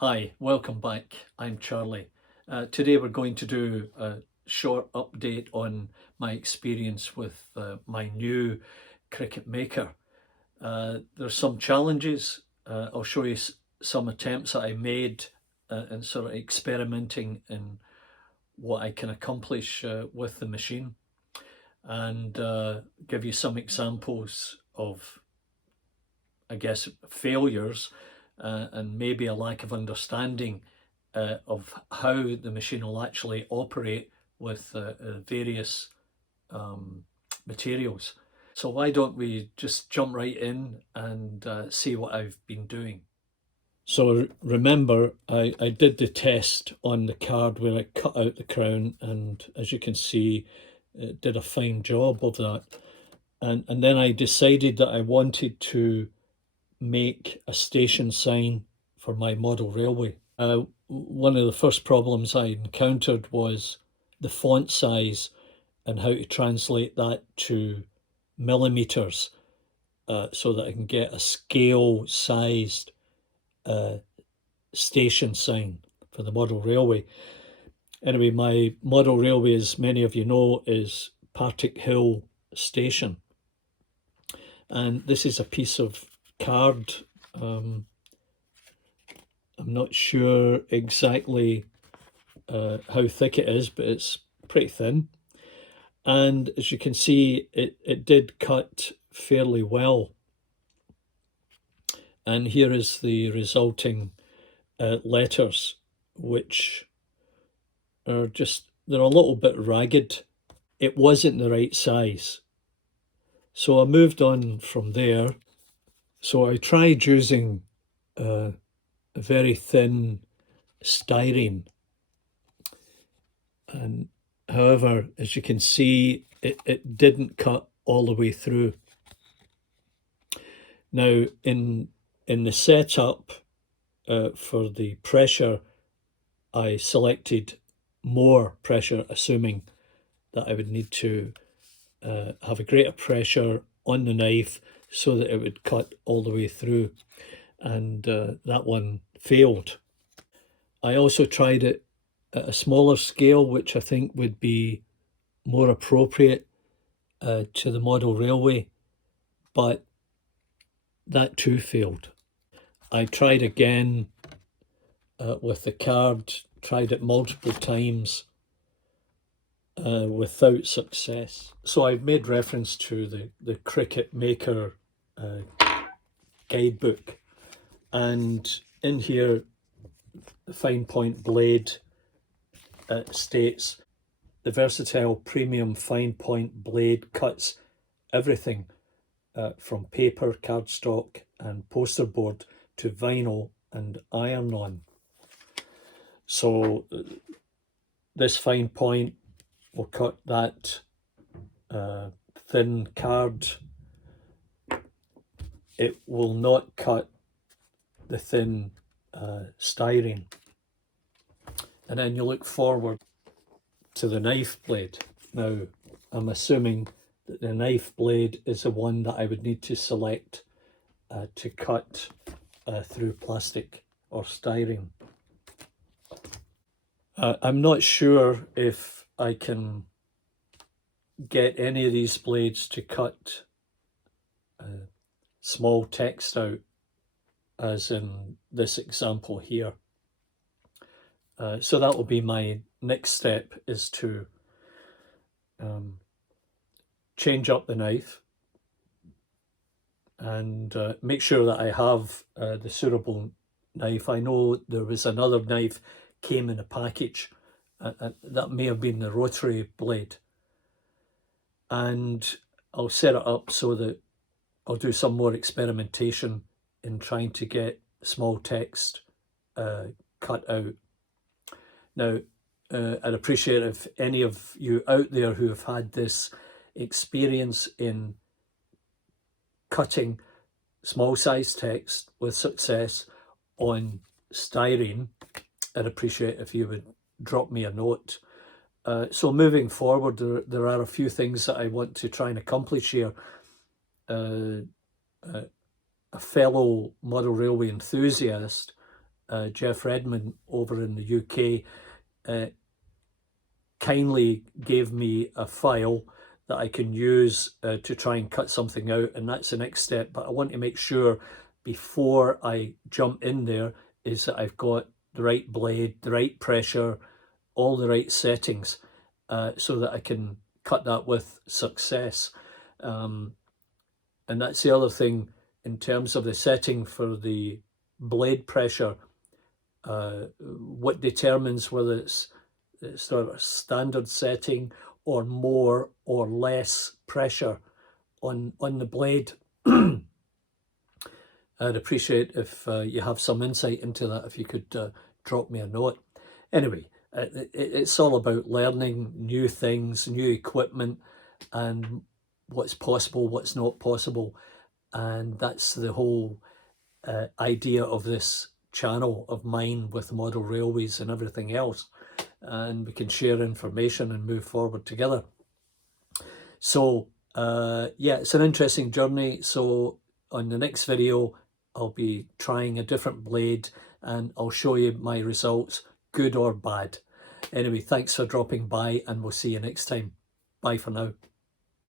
Hi, welcome back. I'm Charlie. Today we're going to do a short update on my experience with my new Cricut Maker. There's some challenges. I'll show you some attempts that I made and sort of experimenting in what I can accomplish with the machine, and give you some examples of, I guess, failures and maybe a lack of understanding of how the machine will actually operate with various materials. So why don't we just jump right in and see what I've been doing. So remember, I did the test on the card where I cut out the crown, and as you can see, it did a fine job of that. And then I decided that I wanted to make a station sign for my model railway. One of the first problems I encountered was the font size and how to translate that to millimeters so that I can get a scale sized station sign for the model railway. Anyway, my model railway, as many of you know, is Partickhill Station. And this is a piece of card. I'm not sure exactly how thick it is, but it's pretty thin. And as you can see, it did cut fairly well. And here is the resulting letters, which are they're a little bit ragged. It wasn't the right size. So I moved on from there. So I tried using a very thin styrene, and however, as you can see, it didn't cut all the way through. Now in the setup for the pressure, I selected more pressure, assuming that I would need to have a greater pressure on the knife so that it would cut all the way through, and that one failed. I also tried it at a smaller scale, which I think would be more appropriate to the model railway, but that too failed. I tried again with the card, tried it multiple times without success. So I've made reference to the Cricut Maker guidebook, and in here the fine point blade states the versatile premium fine point blade cuts everything from paper, cardstock and poster board to vinyl and iron-on. So this fine point will cut that thin card. It will not cut the thin styrene. And then you look forward to the knife blade. Now, I'm assuming that the knife blade is the one that I would need to select to cut through plastic or styrene. I'm not sure if I can get any of these blades to cut small text out, as in this example here. So that will be my next step, is to change up the knife and make sure that I have the suitable knife. I know there was another knife came in a package, that may have been the rotary blade, and I'll set it up so that I'll do some more experimentation in trying to get small text cut out. Now, I'd appreciate if any of you out there who have had this experience in cutting small size text with success on styrene, I'd appreciate if you would drop me a note. So moving forward, there are a few things that I want to try and accomplish here. A fellow model railway enthusiast Jeff Redmond over in the UK, kindly gave me a file that I can use to try and cut something out, and that's the next step. But I want to make sure before I jump in there is that I've got the right blade, the right pressure, all the right settings, so that I can cut that with success. And that's the other thing in terms of the setting for the blade pressure. What determines whether it's sort of standard setting or more or less pressure on the blade. I'd appreciate if you have some insight into that, if you could drop me a note. Anyway, it's all about learning new things, new equipment, and what's possible, what's not possible. And that's the whole idea of this channel of mine with model railways and everything else. And we can share information and move forward together. So yeah, it's an interesting journey. So on the next video, I'll be trying a different blade and I'll show you my results, good or bad. Anyway, thanks for dropping by, and we'll see you next time. Bye for now.